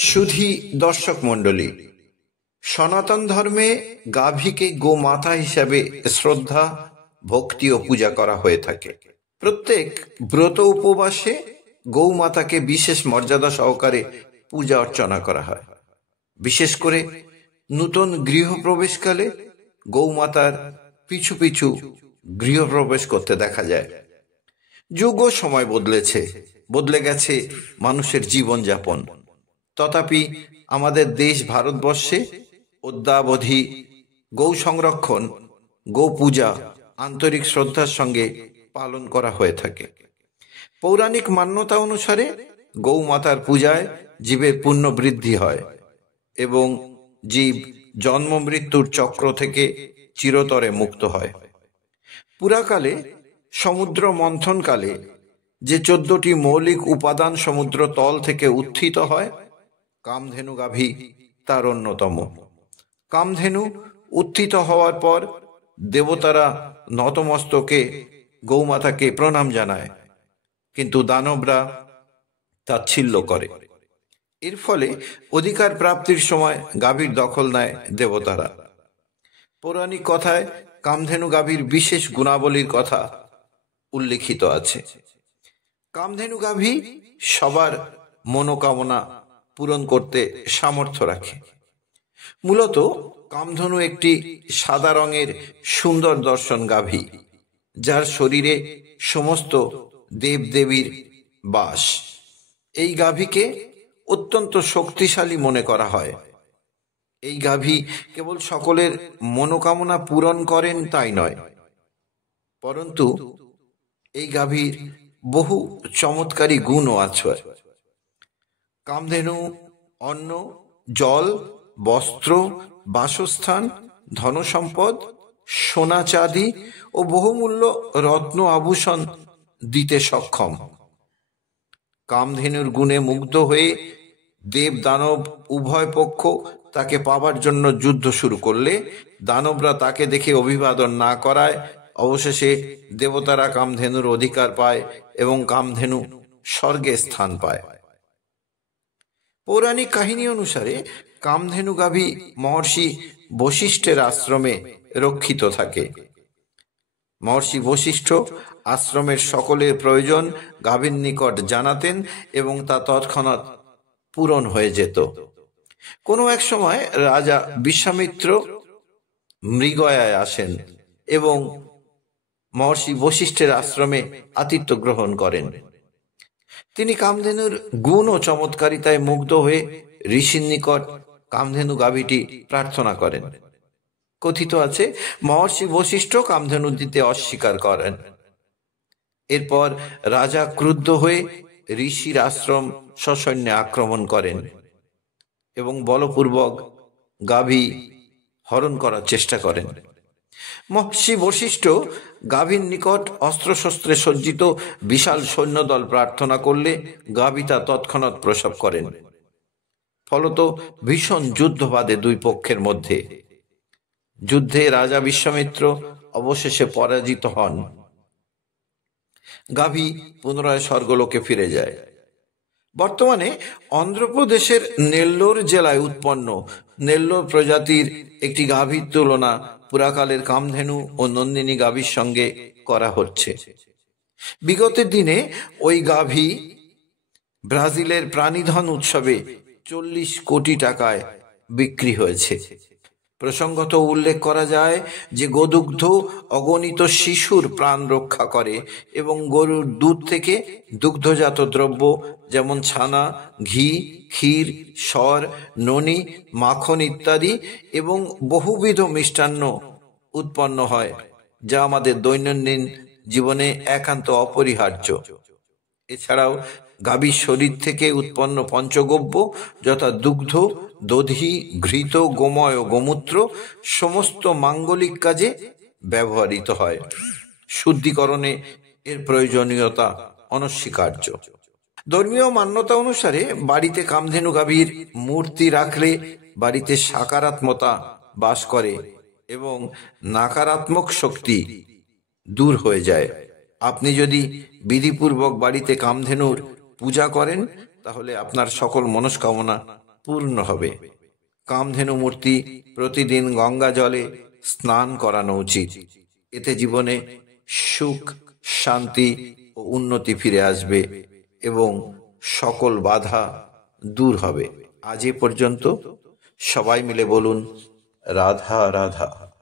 সুধী দর্শক মণ্ডলী, সনাতন ধর্মে গাভীকে গোমাতা হিসাবে শ্রদ্ধা, ভক্তি ও পূজা করা হয়ে থাকে। প্রত্যেক ব্রত উপবাসে গৌমাতাকে বিশেষ মর্যাদা সহকারে পূজা অর্চনা করা হয়। বিশেষ করে নূতন গৃহপ্রবেশকালে গৌমাতার পিছু পিছু গৃহপ্রবেশ করতে দেখা যায়। যুগ ও সময় বদলে গেছে মানুষের জীবনযাপন। তথাপি আমাদের দেশ ভারতবর্ষে অদ্যাবধি গৌ সংরক্ষণ, গৌ পূজা আন্তরিক শ্রদ্ধার সঙ্গে পালন করা হয়ে থাকে। পৌরাণিক মান্যতা অনুসারে গৌমাতার পূজায় জীবের পুণ্য বৃদ্ধি হয় এবং জীব জন্ম মৃত্যুর চক্র থেকে চিরতরে মুক্ত হয়। পুরাকালে সমুদ্র মন্থনকালে যে 14টি মৌলিক উপাদান সমুদ্র তল থেকে উত্থিত হয়, কামধেনু গাভী তার অন্যতম। কামধেনু উত্থিত হওয়ার পর দেবতারা নতমস্তকে গৌমাতাকে প্রণাম জানায়, কিন্তু দানবরা তাচ্ছিল্য করে। এর ফলে অধিকার প্রাপ্তির সময় গাভীর দখল নেয় দেবতারা। পৌরাণিক কথায় কামধেনু গাভীর বিশেষ গুণাবলীর কথা উল্লিখিত আছে। কামধেনু গাভী সবার মনোকামনা পূরণ করতে সামর্থ্য রাখে। মূলত কামধেনু একটি সাদা রঙের সুন্দর দর্শন গাভী, যার শরীরে সমস্ত দেবদেবীর বাস। এই গাভীকে অত্যন্ত শক্তিশালী মনে করা হয়। এই গাভী কেবল সকলের মনোকামনা পূরণ করেন তাই নয়, পরন্তু এই গাভীর বহু চমৎকারী গুণও আছে। কামধেনু অন্ন, জল, বস্ত্র, বাসস্থান, ধনসম্পদ, সোনা চাঁদি ও বহুমূল্য রত্ন আভূষণ দিতে সক্ষম। কামধেনুর গুণে মুগ্ধ হয়ে দেব দানব উভয় পক্ষ তাকে পাবার জন্য যুদ্ধ শুরু করলে দানবরা তাকে দেখে অভিবাদন না করায় অবশেষে দেবতারা কামধেনুর অধিকার পায় এবং কামধেনু স্বর্গে স্থান পায়। পৌরাণিক কাহিনী অনুসারে কামধেনু গাভী মহর্ষি বশিষ্ঠের আশ্রমে রক্ষিত থাকে। মহর্ষি বশিষ্ঠ আশ্রমের সকলের প্রয়োজন গাভীর নিকট জানাতেন এবং তা তৎক্ষণাৎ পূরণ হয়ে যেত। কোনো এক সময় রাজা বিশ্বামিত্র মৃগয়ায় আসেন এবং মহর্ষি বশিষ্ঠের আশ্রমে আতিথ্য গ্রহণ করেন। তিনি কামধেনুর গুণ ও চমৎকারিতায় মুগ্ধ হয়ে ঋষির নিকট কামধেনু গাভীটি প্রার্থনা করেন। কথিত আছে মহর্ষি বশিষ্ঠ কামধেনু দিতে অস্বীকার করেন। এরপর রাজা ক্রুদ্ধ হয়ে ঋষির আশ্রম সসৈন্যে আক্রমণ করেন এবং বলপূর্বক গাভী হরণ করার চেষ্টা করেন। মহর্ষি বশিষ্ঠ গাভীর নিকট অস্ত্রশস্ত্রে সজ্জিত বিশাল সৈন্যদল প্রার্থনা করলে গাভী তা তৎক্ষণাৎ প্রসব করেন। ফলত ভীষণ যুদ্ধ বাধে দুই পক্ষের মধ্যে। যুদ্ধে রাজা বিশ্বামিত্র অবশেষে পরাজিত হন। গাভী পুনরায় স্বর্গলোকে ফিরে যায়। বর্তমানে অন্ধ্রপ্রদেশের নেল্লোর জেলায় উৎপন্ন নেল্লোর প্রজাতির একটি গাভীর তুলনা পুরাকালের কামধেনু ও নন্দিনী গাভীর সঙ্গে করা হচ্ছে। বিগতের দিনে ওই গাভী ব্রাজিলের প্রাণীধন উৎসবে 40 কোটি টাকায় বিক্রি হয়েছে। প্রসঙ্গত উল্লেখ করা যায় যে গোদুগ্ধ অগণিত শিশুর প্রাণ রক্ষা করে এবং গরুর দুধ থেকে দুগ্ধজাত দ্রব্য যেমন ছানা, ঘি, ক্ষীর, সর, ননি, মাখন ইত্যাদি এবং বহুবিধ মিষ্টান্ন উৎপন্ন হয়, যা আমাদের দৈনন্দিন জীবনে একান্ত অপরিহার্য। এছাড়াও গাভীর শরীর থেকে উৎপন্ন পঞ্চগব্য যথা দুগ্ধ, দধি, ঘৃত, গোময় ও গোমূত্র সমস্ত মাঙ্গলিক কাজে ব্যবহৃত হয়। শুদ্ধিকরণে এর প্রয়োজনীয়তা অনস্বীকার্য। ধর্মীয় মান্যতা অনুসারে বাড়িতে কামধেনু গাভীর মূর্তি রাখলে বাড়িতে সাকারাত্মকতা বাস করে এবং নাকারাত্মক শক্তি দূর হয়ে যায়। আপনি যদি বিধিপূর্বক বাড়িতে কামধেনুর পূজা করেন তাহলে আপনার সকল মনস্কামনা পূর্ণ হবে। কামধেনু মূর্তি প্রতিদিন গঙ্গা জলে স্নান করানো উচিত। এতে জীবনে সুখ, শান্তি ও উন্নতি ফিরে আসবে এবং সকল বাধা দূর হবে। আজ এ পর্যন্ত। সবাই মিলে বলুন রাধা রাধা।